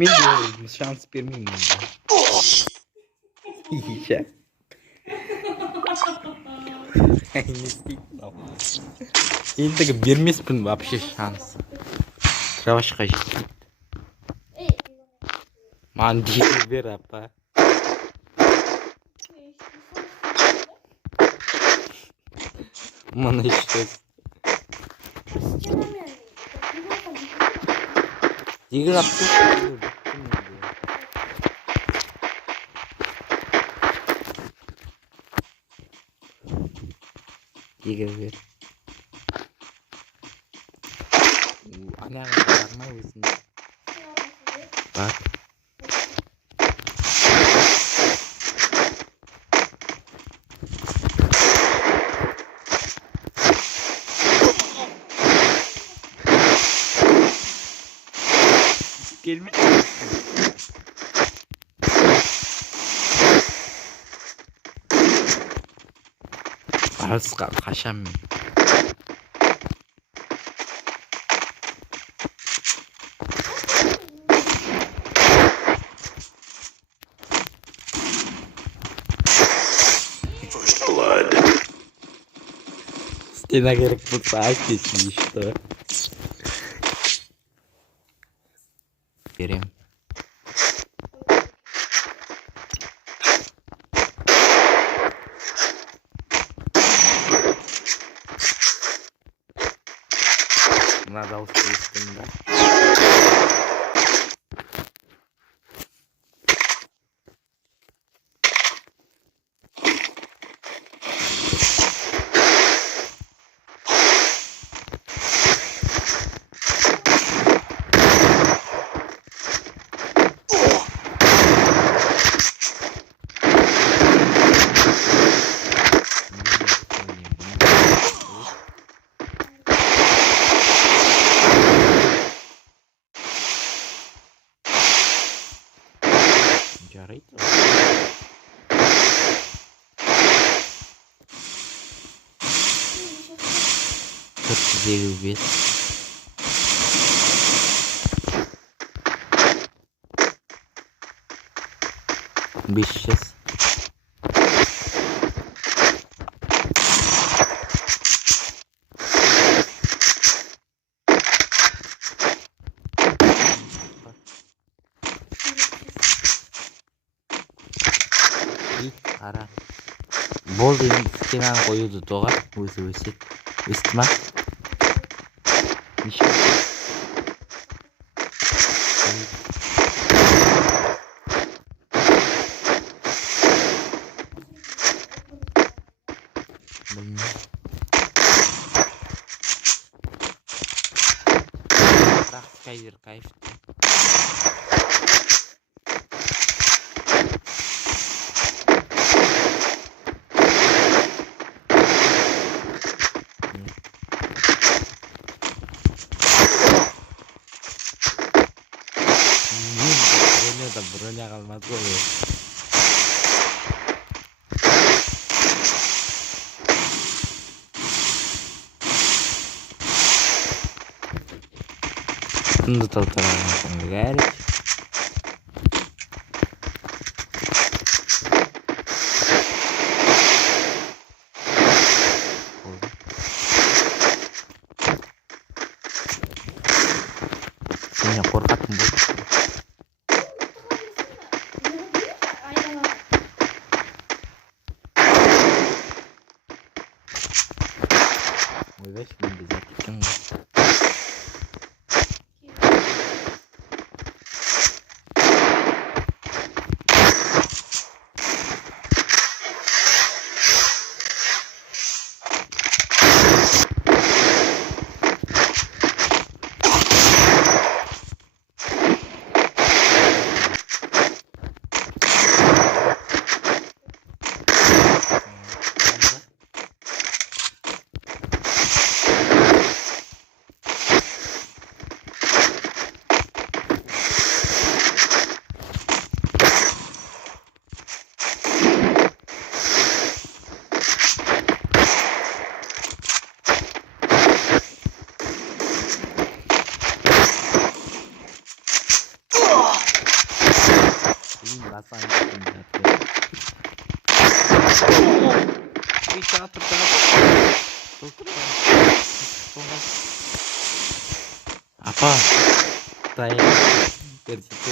Men de şans vermeyeyim ben. İyice. Ендігі бермеспін вообще шанс. Кровашқа жетпейді. Маған дегір бер, апа. Мына ешкіз. Дегір апты. Дегір бер. Анағын бармай өзінде. Бар. Gelmiş. Арысқа қашам мен. First blood. Стена керек болса айтесің, что? Берем. Мына дауысты естідім да. Жарайды. Төрт жүз елу бес. Бес жүз. Қара. Болды, енді стенаны қоюды доғар, өзі өседі. Өсті ма? Неше? Бірақ скайдер кайф. Броня қалмады ғой. Тұнды толтырған керек. Сені қорқатын болды. Ойлайшы, мен де зат екен ғой. Nasıl aynı bir çatır apa saya bersitu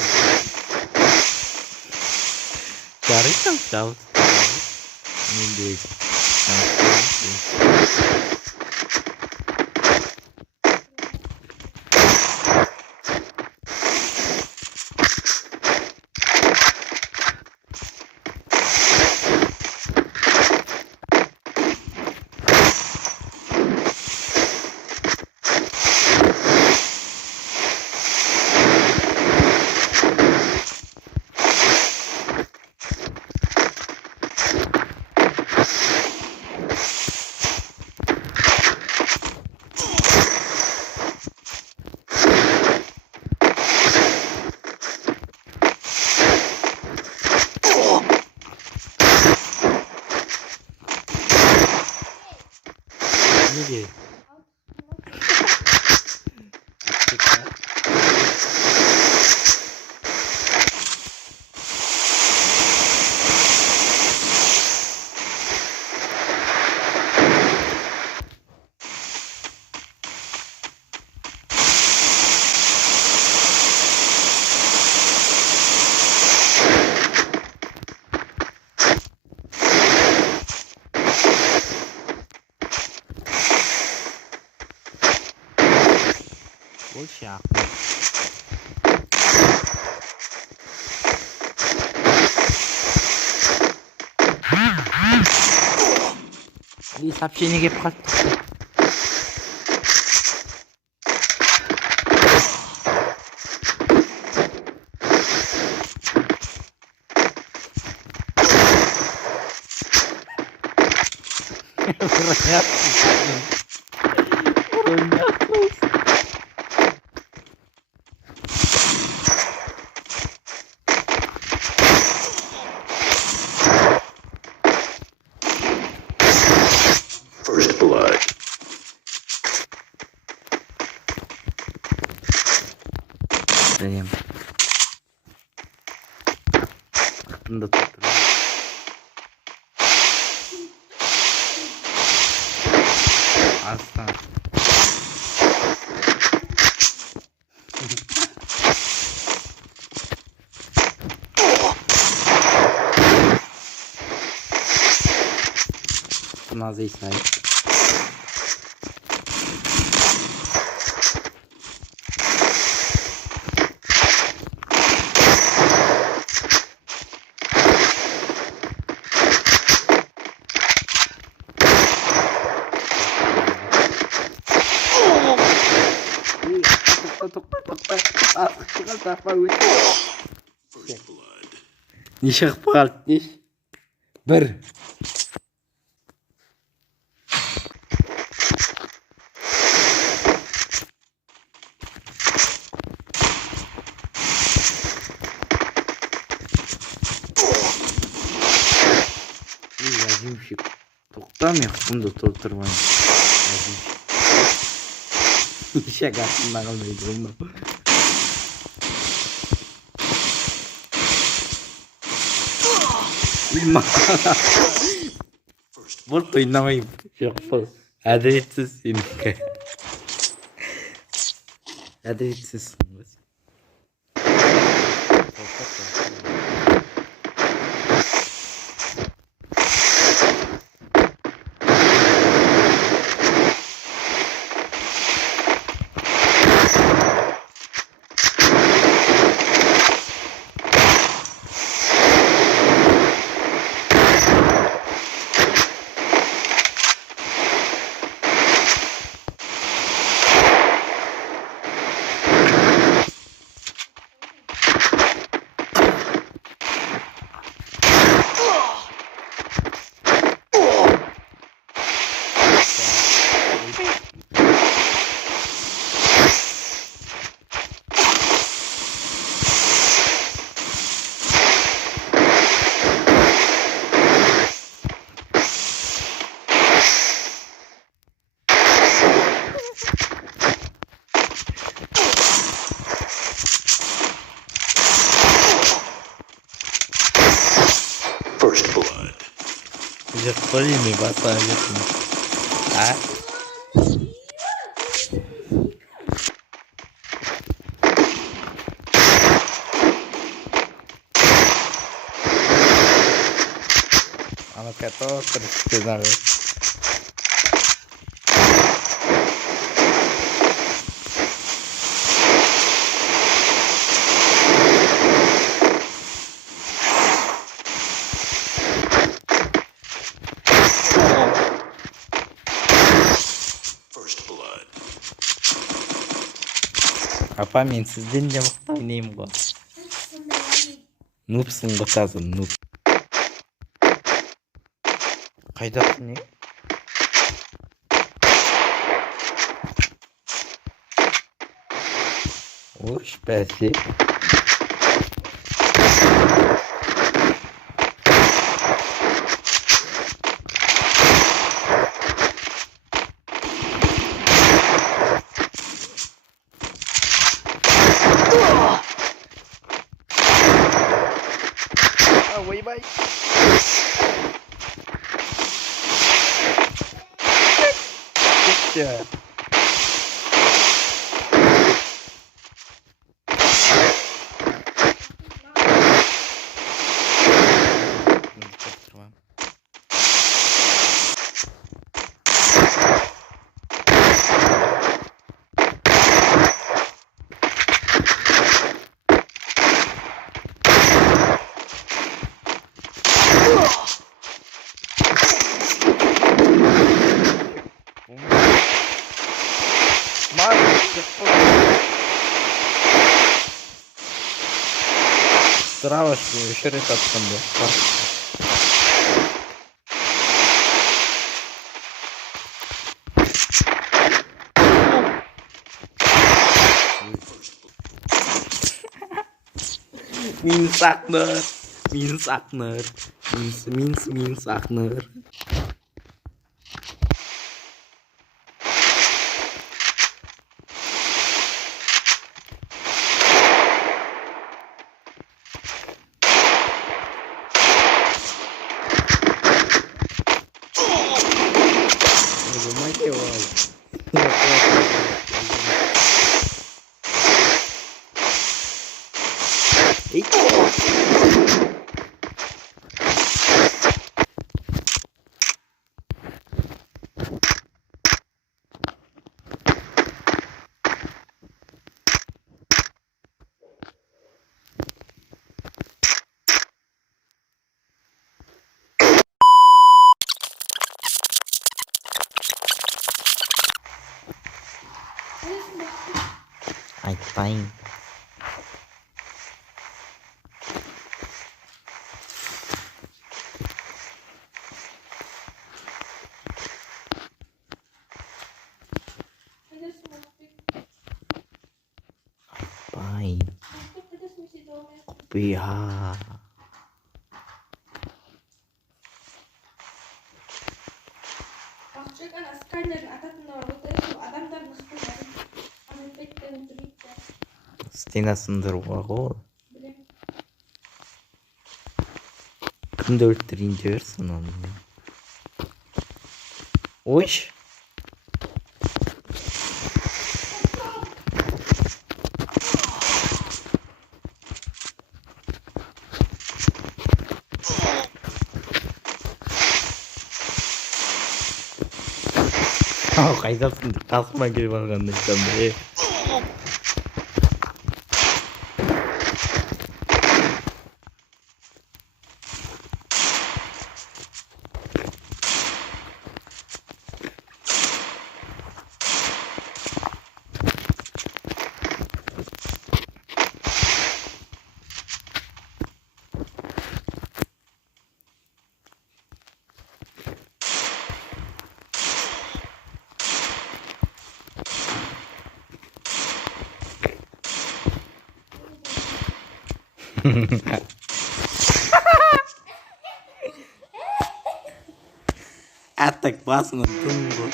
cari tahu ini Neydi? Bố sạc 이 삽신이게 팔 First blood. Benim aklımda tuttum. Aslan. Nazı sahip. Nişak palp niş. Bir. Yazımşık. Toktamıyor. Bunu da tutturmayın. Yazımşık. Nişak aslında kalmaydı bunu. Vur oynamayayım. Yok faz. Adaletsiz seni. Adaletsiz. First blood. Уже полиный бассажет. А? Оно готово, сказали. Апа, мен сізден де мықты ойнаймын ғой. Нупсың ғой таза, нуп. Қайдасың, не? Ош, бәсе. Ойбай. Кетті. Здраво, что еще раз атыстым да. Min sakner. Min sakner. Min sakner. Айтпайын. Айтпайын. Құпия. Стена сындыруға ғой. Кімді өлтірейін дерсің оны? Ойш! Қайдасың деп қасыма келіп алғанда айтқанда. Atak basın tunggu.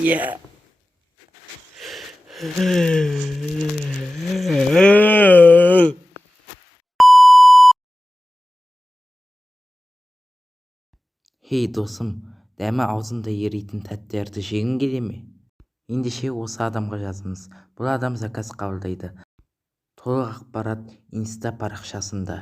Iya. Хей досым, дәмі аузында еритін тәттерді жегің келе ме? Ендеше осы адамға жазыңыз. Бұл адам заказ қабылдайды. Толық ақпарат инста парақшасында.